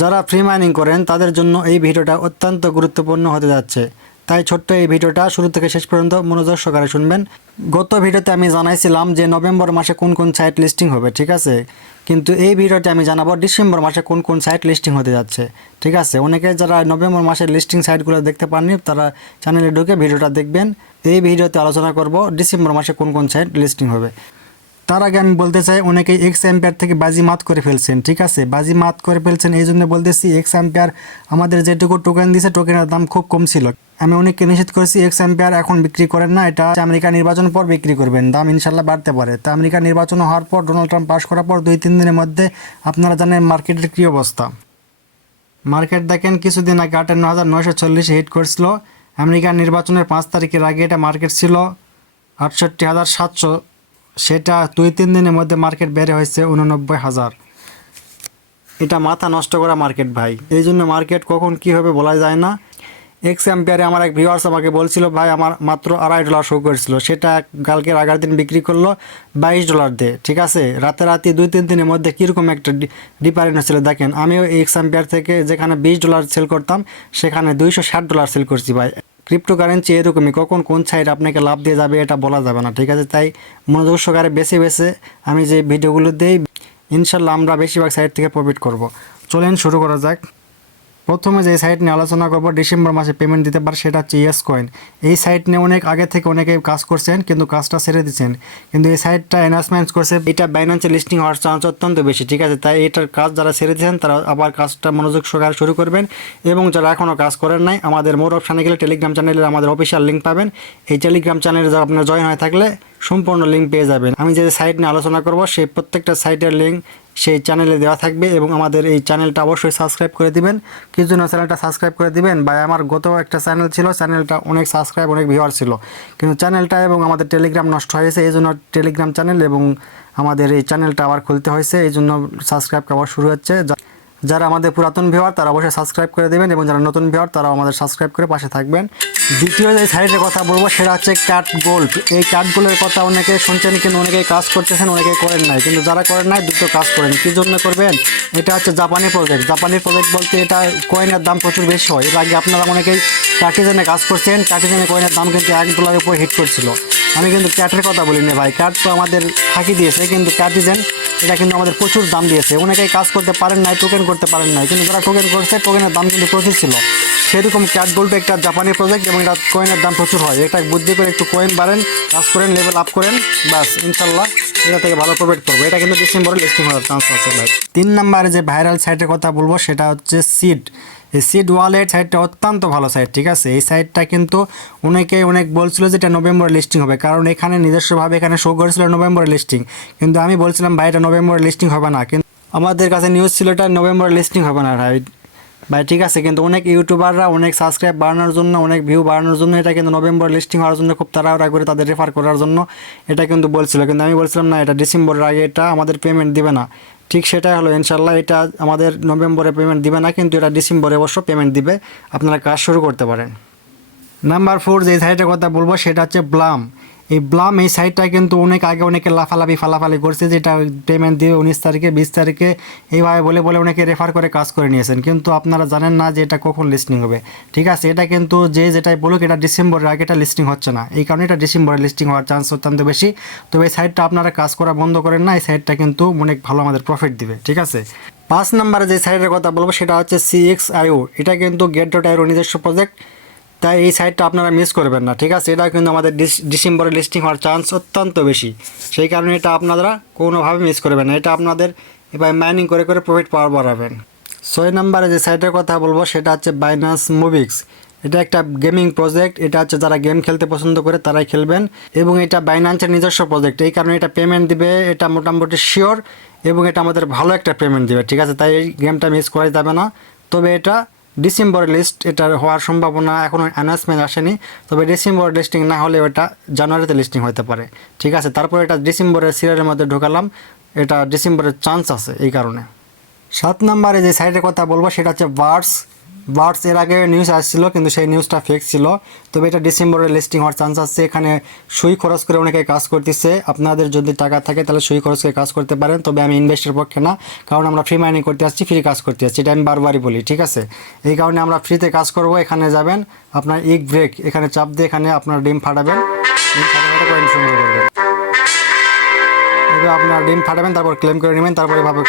যারা free mining করেন, তাদের জন্য এই ভিডিওটা অত্যন্ত গুরুত্বপূর্ণ হতে যাচ্ছে। তাই ছোট্ট এই ভিডিওটা শুরু থেকে শেষ পর্যন্ত মনোযোগ সহকারে শুনবেন। গত ভিডিওতে আমি জানাইছিলাম যে নভেম্বর মাসে কোন কোন সাইট লিস্টিং হবে, ঠিক আছে? কিন্তু এই ভিডিওতে আমি জানাব ডিসেম্বর মাসে কোন কোন সাইট লিস্টিং হতে যাচ্ছে, ঠিক আছে? অনেকে যারা নভেম্বর মাসের লিস্টিং সাইটগুলো দেখতে পাননি, তারা চ্যানেলে ঢুকে ভিডিওটা দেখবেন। এই ভিডিওতে আলোচনা করব ডিসেম্বর মাসে কোন কোন সাইট লিস্টিং হবে। তার আগে আমি বলতে চাই অনেকে এক্স অ্যাম্পিয়ার থেকে বাজি মাত করে ফেলছেন, ঠিক আছে? বাজি মাত করে ফেলছেন, এই জন্য বলতেছি এক্স অ্যাম্পিয়ার আমাদের যেটুকু টোকেন দিয়েছে টোকেনের দাম খুব কম ছিল। আমি অনেককে নিষেধ করেছি এক্স অ্যাম্পিয়ার এখন বিক্রি করেন না, এটা আমেরিকা নির্বাচন পর বিক্রি করবেন, দাম ইনশাল্লাহ বাড়তে পারে। তা আমেরিকা নির্বাচন হওয়ার পর ডোনাল্ড ট্রাম্প পাশ করার পর দুই, তিন দিনের মধ্যে আপনারা জানেন মার্কেটের কী অবস্থা। মার্কেট দেখেন, কিছুদিন আগে আটান্ন হাজার নয়শো চল্লিশে হিট করছিল। আমেরিকার নির্বাচনের পাঁচ তারিখের আগে এটা মার্কেট ছিল আটষট্টি হাজার সাতশো সেটা দুই, তিন দিনের মধ্যে মার্কেট বেড়ে হয়েছে উননব্বই হাজার। এটা মাথা নষ্ট করা মার্কেট ভাই। এই জন্য মার্কেট কখন কি হবে বলা যায় না। এক্স অ্যাম্পিয়ারে আমার এক ভিউয়ার্স আমাকে বলছিল, ভাই, আমার মাত্র আড়াই ডলার শো করেছিল। সেটা কালকের আগের দিন বিক্রি করল, বাইশ ডলার দিয়ে ঠিক আছে? রাতে রাতে দুই, তিন দিনের মধ্যে কীরকম একটা ডিফারেন্ট হচ্ছিল দেখেন, আমিও এক্স অ্যাম্পিয়ার থেকে যেখানে বিশ ডলার সেল করতাম, সেখানে দুইশো ষাট ডলার সেল করছি, ভাই। ক্রিপ্টোকারেন্সি এরকমই, কখন কোন সাইড আপনাকে লাভ দিয়ে যাবে এটা বলা যাবে না, ঠিক আছে? তাই মনোযোগ সহকারে বেছে বেছে আমি যে ভিডিওগুলো দিই, ইনশাল্লাহ আমরা বেশিরভাগ সাইড থেকে প্রফিট করব। চলেন শুরু করা যাক। প্রথমে যে সাইট নিয়ে আলোচনা করব, ডিসেম্বর মাসে পেমেন্ট দিতে পারে, সেটা হচ্ছে ইয়েস কয়েন এই সাইট নিয়ে অনেক আগে থেকে অনেকে কাজ করছেন, কিন্তু কাজটা ছেড়ে দিচ্ছেন। কিন্তু এই সাইটটা অ্যানাউন্সমেন্ট করছে, এটা বাইন্যান্সে লিস্টিং হওয়ার চান্স অত্যন্ত বেশি, ঠিক আছে? তাই এটার কাজ যারা ছেড়ে দিয়েছেন, তারা আবার কাজটা মনোযোগ সহকারে শুরু করবেন। এবং যারা এখনও কাজ করেন নাই, আমাদের মোর অপশানে গেলে টেলিগ্রাম চ্যানেলের আমাদের অফিসিয়াল লিঙ্ক পাবেন। এই টেলিগ্রাম চ্যানেলে যারা আপনার জয়েন হয়ে থাকলে সম্পূর্ণ লিঙ্ক পেয়ে যাবেন। আমি যে সাইট নিয়ে আলোচনা করব, সেই প্রত্যেকটা সাইটের লিঙ্ক সেই চ্যানেলে দেওয়া থাকবে এবং আমাদের এই চ্যানেলটা অবশ্যই সাবস্ক্রাইব করে দিবেন। কিছু জন্য চ্যানেলটা সাবস্ক্রাইব করে দিবেন। বা আমার গত একটা চ্যানেল ছিল চ্যানেলটা অনেক সাবস্ক্রাইব অনেক ভিউয়ার ছিল। কিন্তু চ্যানেলটা এবং আমাদের টেলিগ্রাম নষ্ট হয়েছে এই জন্য টেলিগ্রাম চ্যানেল এবং আমাদের এই চ্যানেলটা আবার খুলতে হয়েছে এই জন্য সাবস্ক্রাইব আবার শুরু হচ্ছে। যারা আমাদের পুরাতন ভিউয়ার তারা অবশ্যই সাবস্ক্রাইব করে দেবেন এবং যারা নতুন ভিউয়ার তারা আমাদের সাবস্ক্রাইব করে পাশে থাকবেন। দ্বিতীয় যে সাইডের কথা বলব, সেটা হচ্ছে ক্যাট গোল্ড এই ক্যাট গোল্ডের কথা অনেকে শুনছেন, কিন্তু অনেকে কাজ করতেছেন অনেকে করেন নাই। কিন্তু যারা করেন নাই, দুটো কাজ করেন কী জন্য করবেন? এটা হচ্ছে জাপানি প্রজেক্ট জাপানি প্রজেক্ট বলতে এটা কয়েনের দাম প্রচুর বেশি হয়। এর আগে আপনারা অনেকেই কার্টিজেনে কাজ করছেন কার্টিজেনে কয়েনের দাম কিন্তু এক ডলারের উপর হিট করছিল। আমি কিন্তু ক্যাটের কথা বলি না ভাই। ক্যাট তো আমাদের ফাঁকি দিয়েছে, কিন্তু কার্টিজেন এটা কিন্তু আমাদের প্রচুর দাম দিয়েছে। অনেকেই কাজ করতে পারেন নাই টোকেন করতে পারেন নাই। কিন্তু যারা টোকেন করছে টোকেনের দাম কিন্তু প্রচুর ছিল। সেরকম ক্যাট গোল্ড একটা জাপানি প্রজেক্ট এবং এটা কয়েনের দাম প্রচুর হয়। এটা বুদ্ধি করে একটু কয়েন বাড়েন, কাজ করেন লেভেল আপ করেন বাস ইনশাল্লাহ এটা থেকে ভালো প্রফিট করব। এটা কিন্তু ডিসেম্বরে লিস্টিং হওয়ার চান্স আছে ভাই। তিন নম্বরে যে ভাইরাল সাইটের কথা বলব, সেটা হচ্ছে সিড এই সিড ওয়ালেট সাইটটা অত্যন্ত ভালো সাইট ঠিক আছে? এই সাইটটা কিন্তু অনেকে অনেক বলছিল যে এটা নভেম্বরে লিস্টিং হবে, কারণ এখানে নিজস্বভাবে এখানে শো করেছিল নভেম্বরে লিস্টিং কিন্তু আমি বলছিলাম, ভাই, এটা নভেম্বরে লিস্টিং হবে না। কিন্তু আমাদের কাছে নিউজ ছিল এটা নভেম্বরে লিস্টিং হবে না ভাই। ভাই, ঠিক আছে, কিন্তু অনেক ইউটিউবাররা, অনেক সাবস্ক্রাইব বাড়ানোর জন্য, অনেক ভিউ বাড়ানোর জন্য, এটা কিন্তু নভেম্বর লিস্টিং হওয়ার জন্য খুব তাড়াহুড়া করে তাদের রেফার করার জন্য এটা কিন্তু বলছিল। কিন্তু আমি বলছিলাম, না, এটা ডিসেম্বরের আগে এটা আমাদের পেমেন্ট দিবে না। ঠিক সেটাই হলো ইনশাল্লাহ এটা আমাদের নভেম্বরে পেমেন্ট দিবে না, কিন্তু এটা ডিসেম্বরে অবশ্য পেমেন্ট দিবে। আপনারা কাজ শুরু করতে পারেন। নাম্বার ফোর যে সাইটের কথা বলব, সেটা হচ্ছে ব্লাম এই ব্লাম এই সাইডটা কিন্তু অনেক আগে অনেকে লাফালাফি, ফালাফালি করছে, যেটা পেমেন্ট দিয়ে উনিশ তারিখে, বিশ তারিখে এইভাবে বলে বলে অনেকে রেফার করে, কাজ করে নিয়েছেন। কিন্তু আপনারা জানেন না যে এটা কখন লিস্টিং হবে। ঠিক আছে, এটা কিন্তু যে যেটাই বলুক, এটা ডিসেম্বরের আগে এটা লিস্টিং হচ্ছে না। এই কারণে এটা ডিসেম্বরে লিস্টিং হওয়ার চান্স অত্যন্ত বেশি। তবে এই সাইডটা আপনারা কাজ করা বন্ধ করেন না, এই সাইডটা কিন্তু অনেক ভালো আমাদের প্রফিট দিবে। ঠিক আছে? পাঁচ নম্বরে যে সাইডের কথা বলব, সেটা হচ্ছে সিএক্স আইও এটা কিন্তু গেট ডট আইরো নিজস্ব প্রজেক্ট তাই এই সাইটটা আপনারা মিস করবেন না, ঠিক আছে? এটা কিন্তু আমাদের ডিস- ডিসেম্বরে লিস্টিং হওয়ার চান্স অত্যন্ত বেশি। সেই কারণে এটা আপনারা কোনোভাবে মিস করবেন না। এটা আপনাদের এবার মাইনিং করে করে প্রফিট পাওয়ার বাড়াবেন ছয় নম্বরে যে সাইটের কথা বলব, সেটা হচ্ছে বাইনান্স মুভিক্স এটা একটা গেমিং প্রজেক্ট এটা হচ্ছে যারা গেম খেলতে পছন্দ করে তারাই খেলবেন। এবং এটা বাইনান্সের নিজস্ব প্রজেক্ট এই কারণে এটা পেমেন্ট দিবে, এটা মোটামুটি শিওর এবং এটা আমাদের ভালো একটা পেমেন্ট দিবে, ঠিক আছে? তাই এই গেমটা মিস করা যাবে না। তবে এটা ডিসেম্বর লিস্ট এটা হওয়ার সম্ভাবনা এখনও অ্যানাউন্সমেন্ট আসেনি, তবে ডিসেম্বর লিস্টিং না হলে ওটা জানুয়ারিতে লিস্টিং হতে পারে। ঠিক আছে, তারপর এটা ডিসেম্বরের সিরিয়ালের মধ্যে ঢোকালাম, এটা ডিসেম্বরের চান্স আছে এই কারণে। সাত নম্বরে যে সাইটের কথা বলব, সেটা হচ্ছে বার্স বার্ডস এর আগে নিউজ আসছিল, কিন্তু সেই নিউজটা ফেক ছিল। তবে এটা ডিসেম্বরে লিস্টিং হওয়ার চান্স আছে। এখানে সুই খরচ করে অনেকে কাজ করতেছে। আপনাদের যদি টাকা থাকে, তাহলে সুই খরচ করে কাজ করতে পারেন। তবে আমি ইনভেস্টের পক্ষে না, কারণ আমরা ফ্রি মাইনিং করতে আসছি ফ্রি কাজ করতে আসছি। এটা আমি বারবারই বলি, ঠিক আছে? এই কারণে আমরা ফ্রিতে কাজ করব। এখানে যাবেন, আপনার ইক ব্রেক এখানে চাপ দিয়ে এখানে আপনার ডিম ফাটাবেন। আপনার ডিম ফাটাবেন, তারপর ক্লেম করে নেবেন, তারপর এভাবে